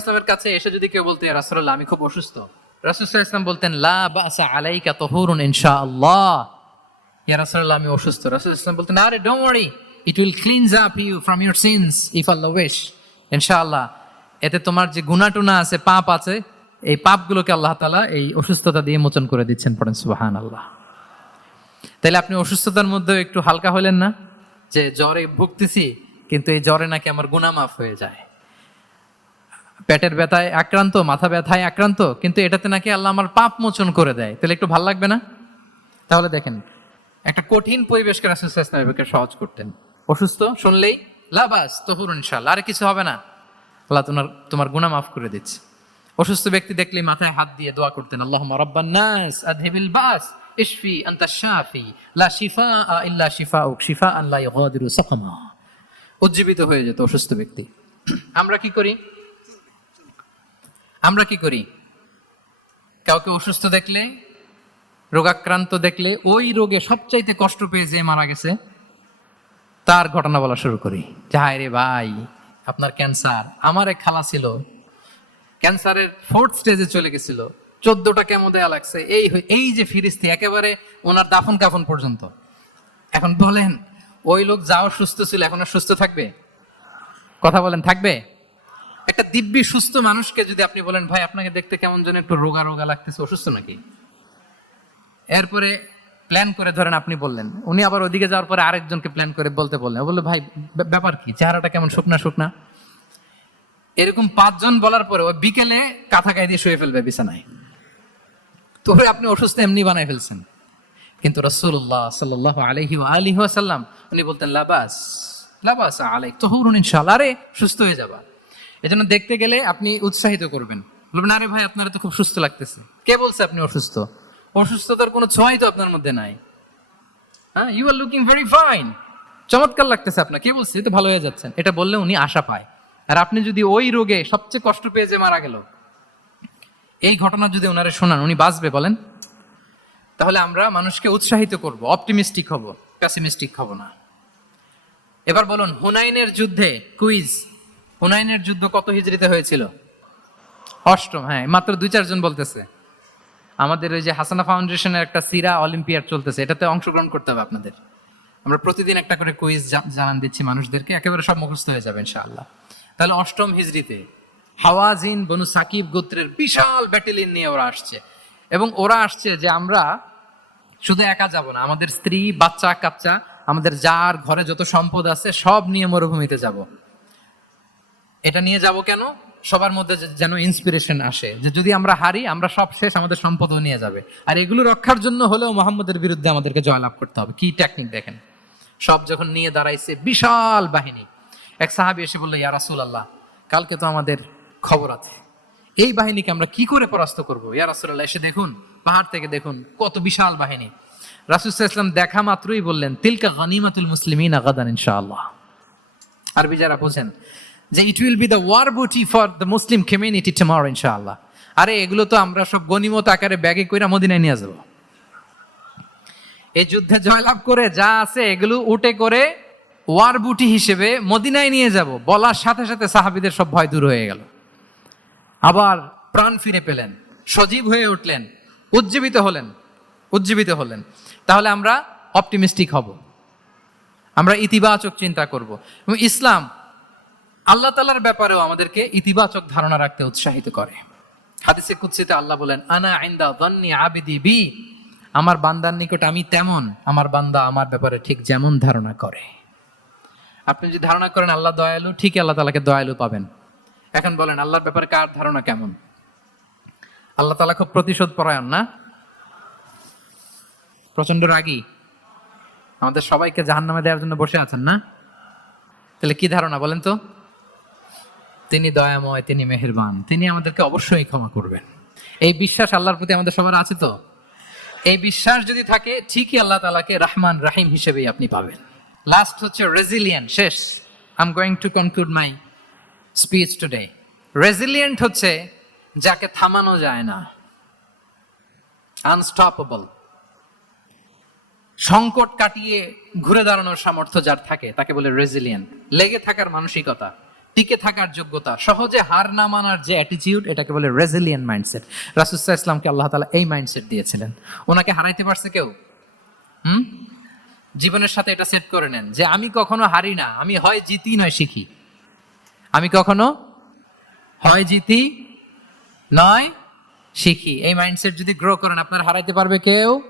ইসলামের কাছে এসে যদি কেউ বলতে রাসুল্লাহ আমি খুব অসুস্থ। ইসলাম বলতেন, লা আমি অসুস্থ। রাসুল ইসলাম বলতেন, আরে don't it will cleanse up you from your sins if আল্লাহ ইনশাআল্লাহ, এতে তোমার যে গুনাটুনা আছে, পাপ আছে, এই পাপগুলোকে আল্লাহ তালা এই অসুস্থতা দিয়ে মোচন করে দিচ্ছেন পড়েন সুবাহান আল্লাহ তাইলে আপনি অসুস্থতার মধ্যে একটু হালকা হলেন না? যে জ্বরে ভুগতেছি, কিন্তু এই জ্বরে নাকি আমার গুণা মাফ হয়ে যায়। পেটের ব্যথায় আক্রান্ত, মাথা ব্যথায় আক্রান্ত, কিন্তু এটাতে নাকি আল্লাহ আমার পাপ মোচন করে দেয়। তাহলে একটু ভালো লাগবে না? তাহলে দেখেন, একটা কঠিন পরিবেশকে রাসুল সহজ করতেন অসুস্থ, শুনলেই লাবাস, তহুর ইনশাল্লাহ আর কিছু হবে না। আল্লাহ তোমার তোমার গুণা মাফ করে দিচ্ছে। অসুস্থ ব্যক্তি দেখলেই মাথায় হাত দিয়ে দোয়া করতেন আল্লাহ রব্বান নাস বাস, ইশফি আন্তা শাফি, লা শিফা ইল্লা শিফা উক শিফা আল্লাহ সাকামা। উজ্জীবিত হয়ে যেত অসুস্থ ব্যক্তি। আমরা কি করি? আমরা কি করি? কাউকে অসুস্থ দেখলে, রোগাক্রান্ত দেখলে, ওই রোগে সবচাইতে কষ্ট পেয়ে যে মারা গেছে, তার ঘটনা বলা শুরু করি। যে রে ভাই, আপনার ক্যান্সার। আমার এক খালা ছিল, ক্যান্সারের ফোর্থ স্টেজে চলে গেছিল। চোদ্দটা কেমন দেয়া লাগছে। এই এই যে ফিরিস্তি, একেবারে ওনার দাফন কাফন পর্যন্ত। এখন বলেন, ওই লোক যাও সুস্থ ছিল, এখন সুস্থ থাকবে? কথা বলেন, থাকবে? একটা দিব্যি, সুস্থ মানুষকে যদি আপনি বলেন, ভাই, আপনাকে দেখতে কেমন যেন একটু রোগা রোগা লাগতেছে, অসুস্থ নাকি? এরপরে প্ল্যান করে ধরেন আপনি বললেন, উনি আবার ওদিকে যাওয়ার পরে আরেকজনকে প্ল্যান করে বলতে বললেন বলল, ভাই ব্যাপার কি? চেহারাটা কেমন, শুকনা শুকনা? এরকম পাঁচজন বলার পরে ও বিকেলে কাঁথা গায়ে দিয়ে শুয়ে ফেলবে বিছানায়। তবে আপনি অসুস্থ এমনি বানাই ফেলছেন। কিন্তু রসুল্লাহ সাল্লাহ আলহি আলিহি আসাল্লাম উনি বলতেন, লাবাস লাবাস আলাই তহরুন ইনশাল্লাহ আরে, সুস্থ হয়ে যাবা। এজন্য দেখতে গেলে আপনি উৎসাহিত করবেন। বলবেন, আরে ভাই, আপনারা তো খুব সুস্থ লাগতেছে। কে বলছে আপনি অসুস্থ? অসুস্থতার কোনো ছোঁয়াই তো আপনার মধ্যে নাই। হ্যাঁ you are looking very fine চমৎকার লাগতেছে আপনার। কে বলছে? তো ভালো হয়ে যাচ্ছেন। এটা বললে উনি আশা পায়। আর আপনি যদি ওই রোগে সবচেয়ে কষ্ট পেয়ে যে মারা গেল, এই ঘটনা যদি ওনারে শোনান, উনি বাঁচবে বলেন। তাহলে আমরা মানুষকে উৎসাহিত করব, অপটিমিস্টিক হব প্যাসিমিস্টিক হব না। এবার বলুন, হুনাইনের যুদ্ধে কুইজ হুনাইনের যুদ্ধ কত হিজড়িতে হয়েছিল? অষ্টম হ্যাঁ মাত্র দুই চারজন বলতেছে। আমাদের ওই যে হাসানা ফাউন্ডেশনের একটা সিরা অলিম্পিয়াড চলতেছে, এটাতে অংশগ্রহণ করতে হবে আপনাদের। আমরা প্রতিদিন একটা করে কুইজ জানান দিচ্ছি মানুষদেরকে, একেবারে সব মুখস্থ হয়ে যাবে ইনশাআল্লাহ। তাহলে অষ্টম হিজড়িতে হাওয়াজিন বনু সাকিব গোত্রের বিশাল ব্যাটেলিয়ন নিয়ে ওরা আসছে। এবং ওরা আসছে যে আমরা শুধু একা যাব না, আমাদের স্ত্রী, বাচ্চা, কাচ্চা, আমাদের যার ঘরে যত সম্পদ আছে, সব নিয়ে মরুভূমিতে যাব। এটা নিয়ে যাব কেন? সবার মধ্যে যেন ইন্সপিরেশন আসে। যে যদি আমরা হারি, আমরা সব শেষ, আমাদের সম্পদও নিয়ে যাবে। আর এগুলো রক্ষার জন্য হলেও মোহাম্মদের বিরুদ্ধে আমাদেরকে জয়লাভ করতে হবে। কি টেকনিক দেখেন? সব যখন নিয়ে দাঁড়াইছে, বিশাল বাহিনী। এক সাহাবি এসে বলল, ইয়া আল্লাহ কালকে তো আমাদের খবর আছে। এই বাহিনীকে আমরা কি করে পরাস্ত করব? ইয়া রাসুল্লাহ এসে দেখুন, পাহাড় থেকে দেখুন, কত বিশাল বাহিনী। রাসুল ইসলাম দেখা মাত্রই বললেন, তিলকা গানিমাতুল মুসলিমিন আগাদান ইনশাআল্লাহ। আরবি যারা বোঝেন যে it will be the war booty for the Muslim community tomorrow ইনশাআল্লাহ আরে, এগুলো তো আমরা সব গনিমত আকারে ব্যাগে কইরা মদিনায় নিয়ে যাব। এই যুদ্ধে জয়লাভ করে যা আছে, এগুলো উঠে করে ওয়ার বুটি হিসেবে মদিনায় নিয়ে যাব। বলার সাথে সাথে সাহাবিদের সব ভয় দূর হয়ে গেল। আবার প্রাণ ফিরে পেলেন, সজীব হয়ে উঠলেন, উজ্জীবিত হলেন উজ্জীবিত হলেন। তাহলে আমরা অপটিমিস্টিক হব। আমরা ইতিবাচক চিন্তা করব। ইসলাম আল্লাহ তালার ব্যাপারেও আমাদেরকে ইতিবাচক ধারণা রাখতে উৎসাহিত করে। হাদিসে কুৎসিতে আল্লাহ বলেন, আনা আইন্দা দন্নি আবিদি বি। আমার বান্দার নিকট আমি তেমন, আমার বান্দা আমার ব্যাপারে ঠিক যেমন ধারণা করে। আপনি যদি ধারণা করেন আল্লাহ দয়ালু ঠিক আল্লাহ তালাকে দয়ালু পাবেন। এখন বলেন, আল্লাহর ব্যাপারে কার ধারণা কেমন? আল্লাহ তালা খুব প্রতিশোধ পরায়ণ না? প্রচণ্ড রাগী। আমাদের সবাইকে জাহান্নামে দেওয়ার জন্য বসে আছেন না? তাহলে কি ধারণা বলেন তো? তিনি দয়াময়, তিনি মেহেরবান। তিনি আমাদেরকে অবশ্যই ক্ষমা করবেন। এই বিশ্বাস আল্লাহর প্রতি আমাদের সবার আছে তো? এই বিশ্বাস যদি থাকে, ঠিকই আল্লাহ তালাকে রহমান রাহিম হিসেবেই আপনি পাবেন। লাস্ট হচ্ছে রেজিলিয়েন্ট শেষ। I am going to conclude my speech today resilient হচ্ছে যাকে থামানো যায় না। আনস্টপেবল সংকট কাটিয়ে ঘুরে দাঁড়ানোর সামর্থ্য যার থাকে, তাকে বলে রেজিলিয়েন্ট লেগে থাকার মানসিকতা। টিকে থাকার যোগ্যতা, সহজে হার না মানার যে অ্যাটিটিউড এটাকে বলে রেজিলিয়েন্ট মাইন্ডসেট রাসুসাহ ইসলামকে আল্লাহ তালা এই মাইন্ডসেট দিয়েছিলেন। ওনাকে হারাইতে পারছে কেউ? হুম? জীবনের সাথে এটা সেট করে নেন যে আমি কখনো হারি না, আমি হয় জিতি নয় শিখি। আমি কখনো হয় জিতি নয় শিখি। এই মাইন্ডসেট যদি গ্রো করেন, আপনার হারাইতে পারবে কেউ?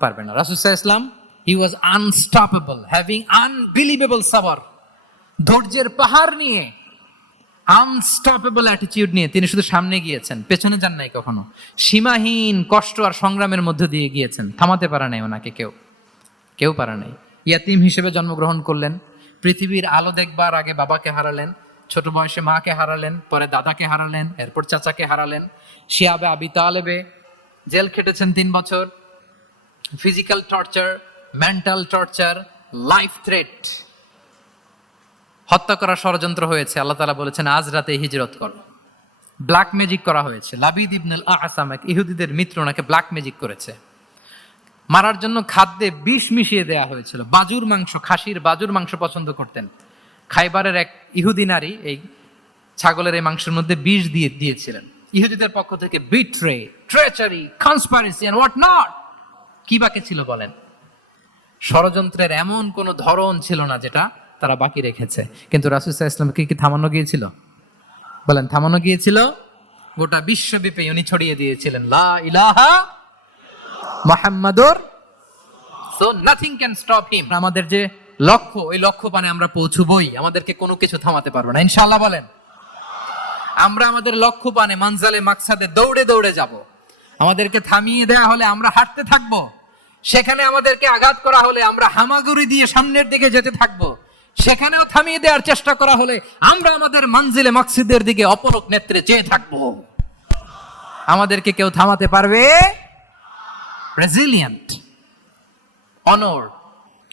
পারবে না। রাসুসাহ ইসলাম he was unstoppable having unbelievable সাবার ধৈর্যের পাহাড় নিয়ে আনস্টপেবল অ্যাটিটিউড নিয়ে তিনি শুধু সামনে গিয়েছেন, পেছনে যান নাই কখনো। সীমাহীন কষ্ট আর সংগ্রামের মধ্যে দিয়ে গিয়েছেন। থামাতে পারে নাই ওনাকে কেউ। কেউ পারে নাই। ইয়াতিম হিসেবে জন্মগ্রহণ করলেন। পৃথিবীর আলো দেখবার আগে বাবাকে হারালেন, ছোট বয়সে মাকে হারালেন, পরে দাদাকে হারালেন, এরপর চাচাকে হারালেন। শিয়াবে আবি তালেবে জেল খেটেছেন তিন বছর। Physical torture mental torture life threat হত্যা করার ষড়যন্ত্র হয়েছে, আল্লাহ তালা বলেছেন, আজ রাতে হিজরত করো। ব্ল্যাক ম্যাজিক করা হয়েছে। লাবিদ ইবনুল আহসাম এক ইহুদিদের মিত্র, ওনাকে ব্ল্যাক ম্যাজিক করেছে। মারার জন্য খাদ্যে বিষ মিশিয়ে দেয়া হয়েছিল। বাজুর মাংস, খাসির বাজুর মাংস পছন্দ করতেন। খাইবারের এক ইহুদি নারী এই ছাগলের এই মাংসের মধ্যে বিষ দিয়ে দিয়েছিলেন। ইহুদিদের পক্ষ থেকে betray treachery conspiracy and what not কি বাকি ছিল বলেন? ষড়যন্ত্রের এমন কোনো ধরন ছিল না যেটা তারা বাকি রেখেছে। কিন্তু রাসুসাহ ইসলামকে কি থামানো গিয়েছিল? বলেন, থামানো গিয়েছিল? গোটা বিশ্বব্যাপী উনি ছড়িয়ে দিয়েছিলেন, লা ইলাহা মোহাম্মদুর so nothing can stop him. আমাদের যে লক্ষ্য, ওই লক্ষ্য পানে আমরা পৌঁছবই, আমাদেরকে কোনো কিছু থামাতে পারবে না। ইনশাআল্লাহ বলেন, আমরা আমাদের লক্ষ্য পানে মানজালে, মাকসাদে দৌড়ে দৌড়ে যাব। আমাদেরকে থামিয়ে দেয়া হলে আমরা হাঁটতে থাকব। সেখানে আমাদেরকে আঘাত করা হলে আমরা হামাগুড়ি দিয়ে সামনের দিকে যেতে থাকব। সেখানেও থামিয়ে দেওয়ার চেষ্টা করা হলে আমরা আমাদের মানজিলে মাকসিদের দিকে অপরক নেত্রে চেয়ে থাকব। আমাদেরকে কেউ থামাতে পারবে? রেজিলিয়েন্ট অনর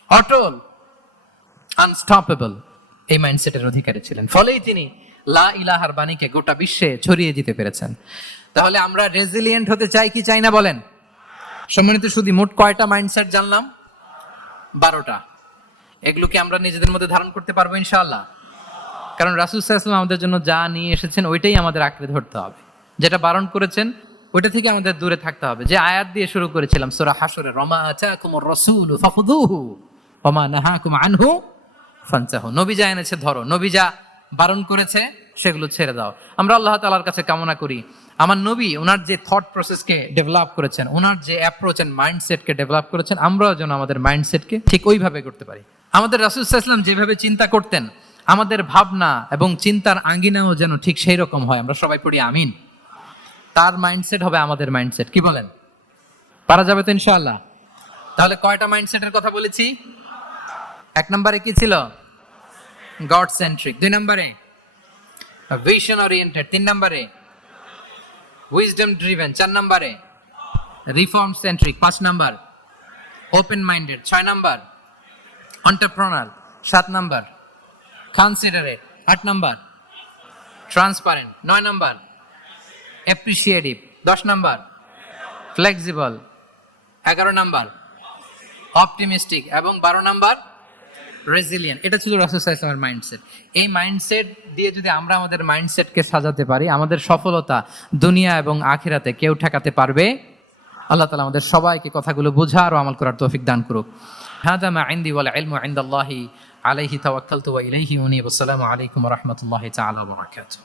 অটল আনস্টপেবল এই মাইন্ডসেটের অধিকারী ছিলেন। ফলেই তিনি লা ইলাহার বাণীকে গোটা বিশ্বে ছড়িয়ে দিতে পেরেছেন। তাহলে আমরা রেজিলিয়েন্ট হতে চাই কি চাই না বলেন? সম্মানিত শুধু মোট কয়টা মাইন্ডসেট জানলাম? বারোটা। এগুলোকে আমরা নিজেদের মধ্যে ধারণ করতে পারব ইনশাআল্লাহ? কারণ রাসুল সাল্লাম আমাদের জন্য যা নিয়ে এসেছেন, ওইটাই আমাদের আঁকড়ে ধরতে হবে। যেটা বারণ করেছেন, ওইটা থেকে আমাদের দূরে থাকতে হবে। যে আয়াত দিয়ে শুরু করেছিলাম, সূরা হাসরে রমা আচাকুমুর রাসূল ফাখুদুহু ওমা নাহাকুম আনহু নবী যা এনেছে ধরো, নবী যা বারণ করেছে, সেগুলো ছেড়ে দাও। আমরা আল্লাহ তাআলার কাছে কামনা করি, আমার নবী ওনার যে থট প্রসেসকে ডেভেলপ করেছেন, ওনার যে অ্যাপ্রোচ এন্ড মাইন্ডসেটকে ডেভেলপ করেছেন, আমরাও যেন আমাদের মাইন্ডসেটকে ঠিক ওইভাবে করতে পারি। আমাদের রাসূল সাল্লাম যেভাবে চিন্তা করতেন, আমাদের ভাবনা এবং চিন্তার আঙ্গিনাও যেন ঠিক সেই রকম হয়। আমরা সবাই পড়ি আমিন। তার মাইন্ডসেট হবে আমাদের মাইন্ডসেট কি বলেন? পারা যাবে তো ইনশাআল্লাহ। তাহলে কয়টা মাইন্ডসেটের কথা বলেছি? এক নম্বরে কি ছিল? গড সেন্ট্রিক দুই নম্বরে? ভিশন ওরিয়েন্টেড তিন নম্বরে? উইজডম ড্রিভেন চার নম্বরে? রিফর্ম সেন্ট্রিক পাঁচ নাম্বার? ওপেন মাইন্ডেড ছয় নাম্বার? অন্টারপ্রনার, সাত নাম্বার। কনসিডারেট আট নাম্বার। ট্রান্সপারেন্ট নয় নাম্বার। অ্যাপ্রিসিয়েটিভ দশ নাম্বার। ফ্লেক্সিবল এগারো নাম্বার। অপটিমিস্টিক এবং বারো নাম্বার। রেজিলিয়েন্ট এটা ছিল রাসুসাইসলামের মাইন্ডসেট এই মাইন্ডসেট দিয়ে যদি আমরা আমাদের মাইন্ডসেটকে সাজাতে পারি, আমাদের সফলতা দুনিয়া এবং আখিরাতে কেউ ঠেকাতে পারবে। আল্লাহ তালা আমাদের সবাইকে কথাগুলো বোঝার ও আমল করার তৌফিক দান করুক। هذا ما عندي والعلم عند الله عليه توكلت وإليه أنيب. السلام عليكم ورحمة الله تعالى وبركاته.